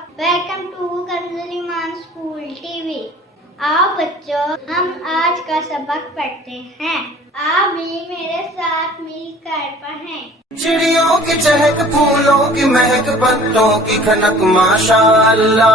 Welcome to Kanzul Iman school TV. आओ बच्चों, हम आज का सबक पढ़ते हैं। आप भी मेरे साथ मिलकर पढ़ें। चिड़ियों की चहक, फूलों की महक, पत्तों की खनक, माशाअल्लाह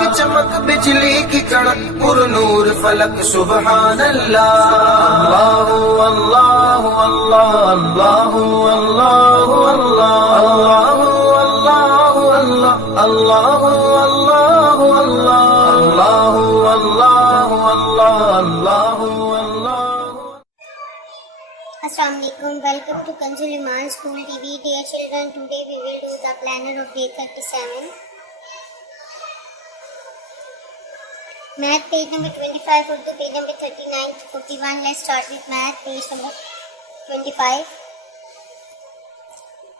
की चमक, बिजली की कड़क, पुरनूर फलक, सुबहान अल्लाह। अल्लाहु अल्लाहु अल्लाह, अल्लाहु अल्लाहु अल्लाह, अल्लाहु अल्लाहु अल्लाह, अल्लाहु अल्लाहु अल्लाह, अल्लाहु अल्लाहु अल्लाह, अल्लाहु अल्लाह। Assalamualaikum. Welcome to Kanzul Iman School TV. Dear children, today we will do the planner of day 37. Math page number 25, Urdu page number 39 to 41. Let's start with math page number 25.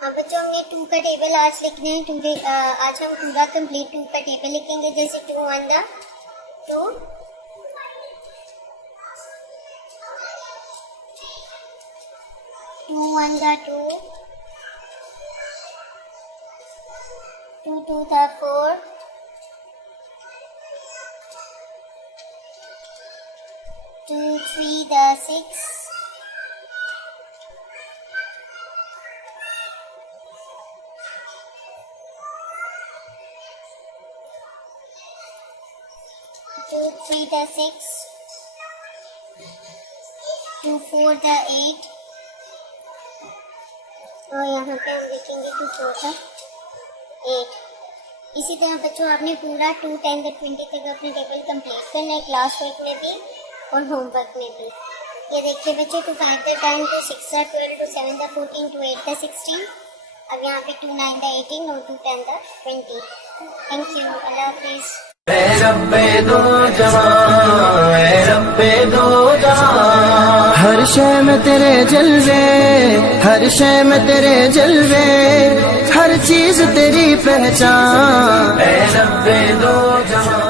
बच्चों, हमने 2 का टेबल आज लिखने हैं। आज हम पूरा complete 2 का टेबल लिखेंगे। जैसे 2 1 2, 2 1 2, 2 2 4, 2 3 6, 2 3 6, 2 4 8, और यहाँ पे हम लिखेंगे 2 4 8। इसी तरह बच्चों, आपने पूरा 2 10 20 तक अपने टेबल कंप्लीट करना है, क्लास वर्क में भी और होमवर्क में भी। ये देखिए बच्चों, 2 5 10, 2 6 12, 2 7 14, 2 8 16। अब यहाँ पे 2 9 18 और 2 10 20। थैंक यू, अल्लाह हाफिज़। ऐ रब्बे दो जहां, ऐ रब्बे दो जहां, हर शय में तेरे जलवे, हर शय में तेरे जलवे, हर चीज तेरी पहचान। ऐ रब्बे दो जहां।